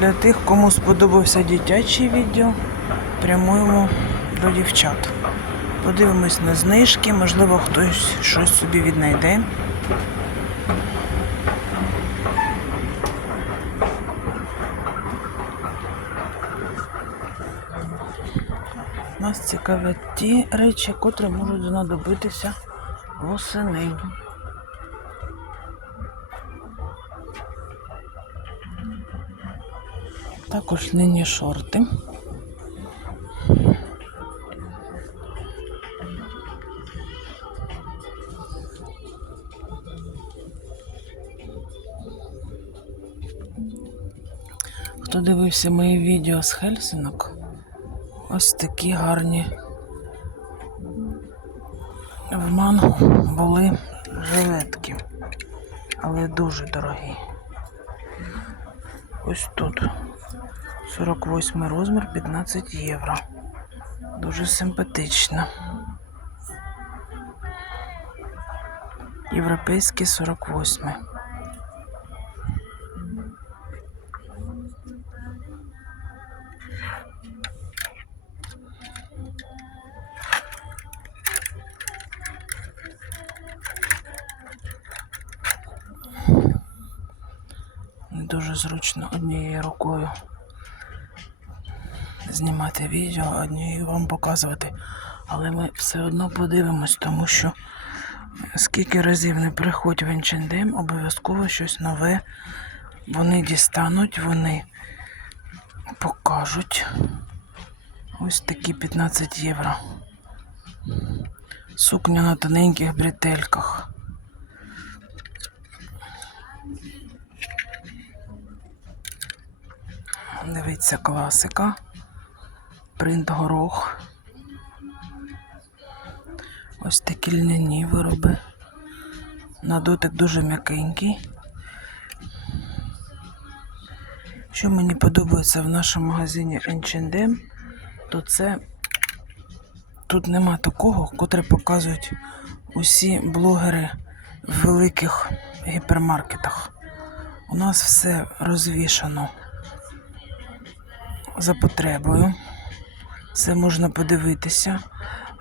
Для тих, кому сподобався дитячий відео, прямуємо до дівчат. Подивимось на знижки, можливо, хтось щось собі віднайде. Нас цікавлять ті речі, котрі можуть знадобитися восени. Також нині шорти. Хто дивився мої відео з Хельсинок, ось такі гарні в манго були жилетки, але дуже дорогі. Ось тут 48 розмір, 15 євро. Дуже симпатично. Європейський 48. Не дуже зручно однією рукою знімати відео, однією вам показувати. Але ми все одно подивимось, тому що скільки разів не приходь в H&M, обов'язково щось нове вони дістануть, вони покажуть. Ось такі 15 євро. Сукня на тоненьких бретельках. Дивіться, класика. Принт горох. Ось такі льняні вироби. На дотик дуже м'якенький. Що мені подобається в нашому магазині H&M, то це тут нема такого, котре показують усі блогери в великих гіпермаркетах. У нас все розвішано за потребою. Це можна подивитися.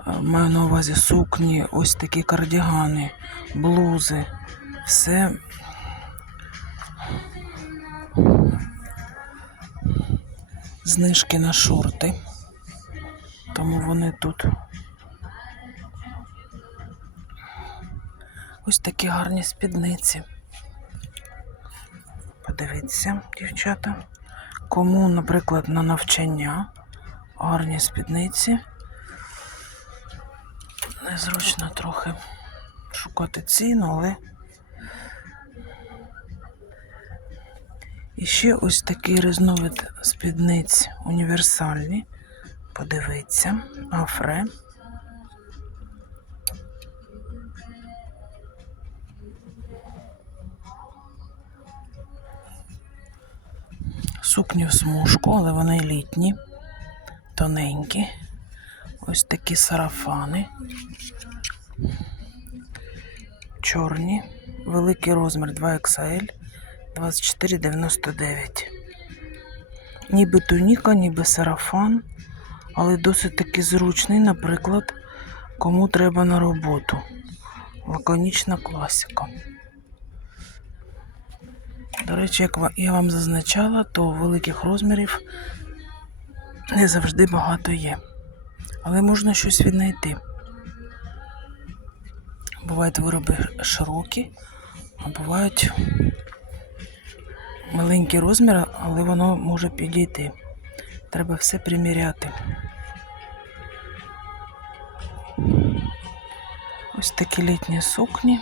Е, Маю на увазі сукні, ось такі кардігани, блузи. Все знижки на шорти. Тому вони тут. Ось такі гарні спідниці. Подивіться, дівчата. Кому, наприклад, на навчання гарні спідниці. Незручно трохи шукати ціну, але і ще ось такий різновид спідниць універсальні. Подивіться, афре. Сукні в смужку, але вони літні, тоненькі. Ось такі сарафани. Чорні, великий розмір 2XL 24,99. Ніби туніка, ніби сарафан, але досить таки зручний, наприклад, кому треба на роботу. Лаконічна класика. До речі, як я вам зазначала, то великих розмірів не завжди багато є. Але можна щось віднайти. Бувають вироби широкі, а бувають маленькі розміри, але воно може підійти. Треба все приміряти. Ось такі літні сукні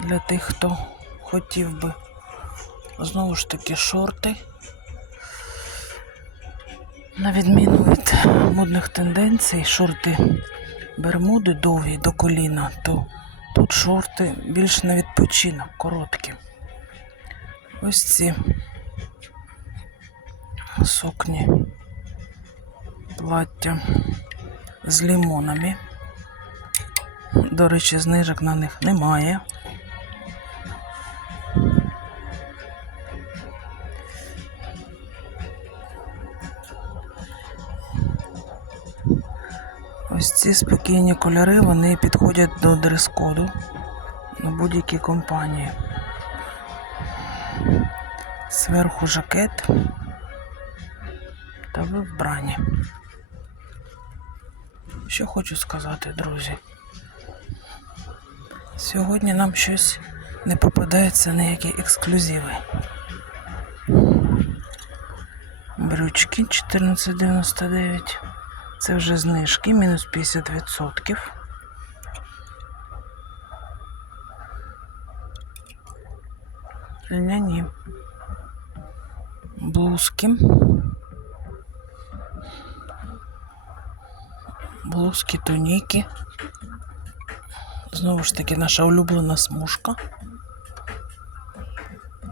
для тих, хто хотів би. Знову ж таки шорти. На відміну від модних тенденцій, шорти бермуди довгі до коліна, то тут шорти більш на відпочинок, короткі. Ось ці сукні, плаття з лімонами. До речі, знижок на них немає. Ось ці спокійні кольори вони підходять до дрес-коду на будь-якій компанії. Зверху жакет та ви вбрані. Що хочу сказати, друзі. Сьогодні нам щось не попадається ніякі ексклюзиви. Брючки 14,99. Це вже знижки, мінус 50%. Льняні. Блузки. Блузки, туніки. Знову ж таки, наша улюблена смужка.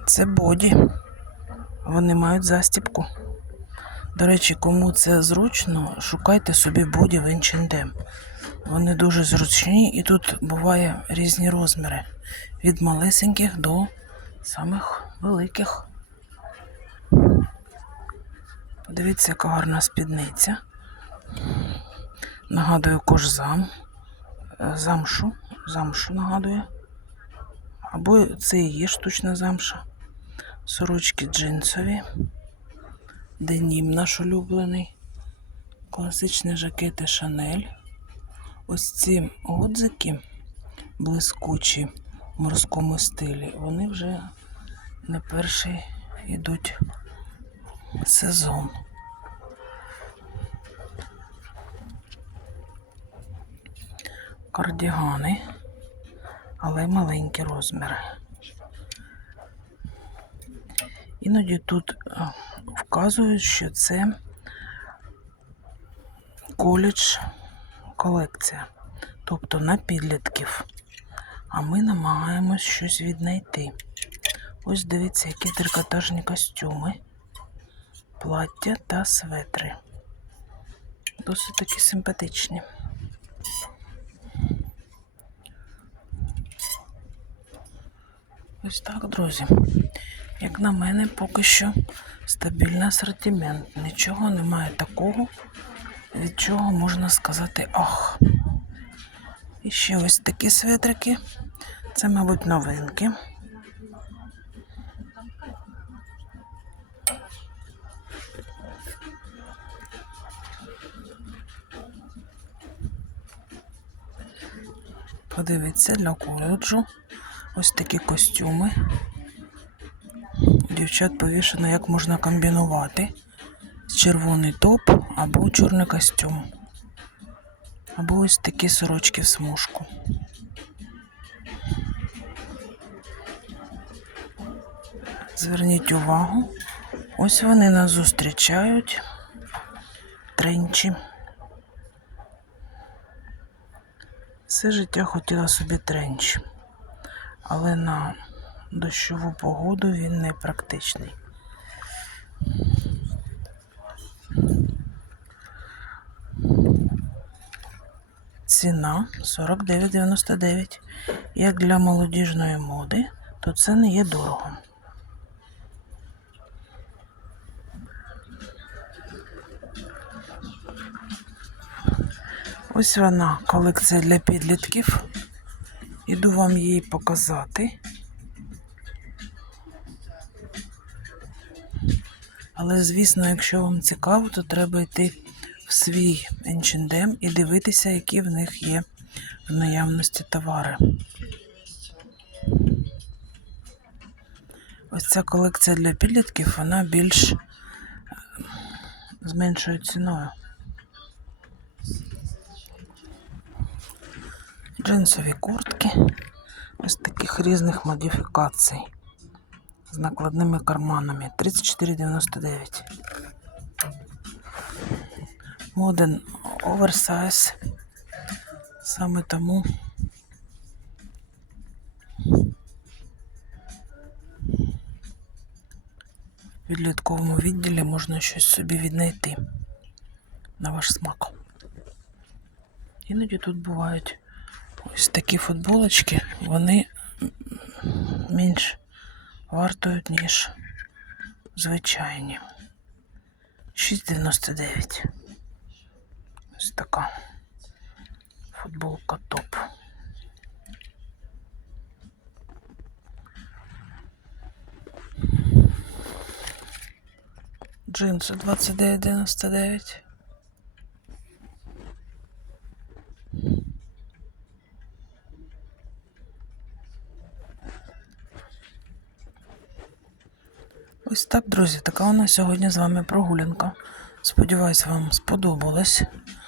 Це боді. Вони мають застіпку. До речі, кому це зручно, шукайте собі боді в H&M. Вони дуже зручні і тут буває різні розміри. Від малесеньких до самих великих. Подивіться, яка гарна спідниця. Нагадую кожзам. Е, Замшу. Замшу нагадує. Або це і є штучна замша. Сорочки джинсові. Денім наш улюблений. Класичні жакети Шанель. Ось ці годзики блискучі в морському стилі. Вони вже не перший йдуть сезон. Кардігани, але маленькі розміри. Іноді тут вказують, що це коледж колекція, тобто на підлітків. А ми намагаємось щось віднайти. Ось дивіться, які трикотажні костюми, плаття та светри. Досить таки симпатичні. Ось так, друзі. Як на мене, поки що стабільний асортимент. Нічого немає такого, від чого можна сказати ах. І ще ось такі светрики. Це, мабуть, новинки. Подивіться для коледжу. Ось такі костюми. Дівчат повішено, як можна комбінувати. Червоний топ або чорний костюм. Або ось такі сорочки в смужку. Зверніть увагу, ось вони нас зустрічають тренчі. Все життя хотіла собі тренч, але на дощову погоду він не практичний. Ціна 49,99. Як для молодіжної моди, то це не є дорого. Ось вона, колекція для підлітків. Іду вам її показати. Але, звісно, якщо вам цікаво, то треба йти в свій H&M і дивитися, які в них є в наявності товари. Ось ця колекція для підлітків, вона більш е, з меншою ціною. Джинсові куртки ось таких різних модифікацій з накладними карманами 34,99. Моден оверсайз. Саме тому в підлітковому відділі можна щось собі віднайти на ваш смак. Іноді тут бувають ось такі футболочки, вони менш вартують, ніж звичайні. 6,99. Ось така. Футболка топ. Джинси 29,99. Ось так, друзі, така у нас сьогодні з вами прогулянка. Сподіваюсь, вам сподобалось.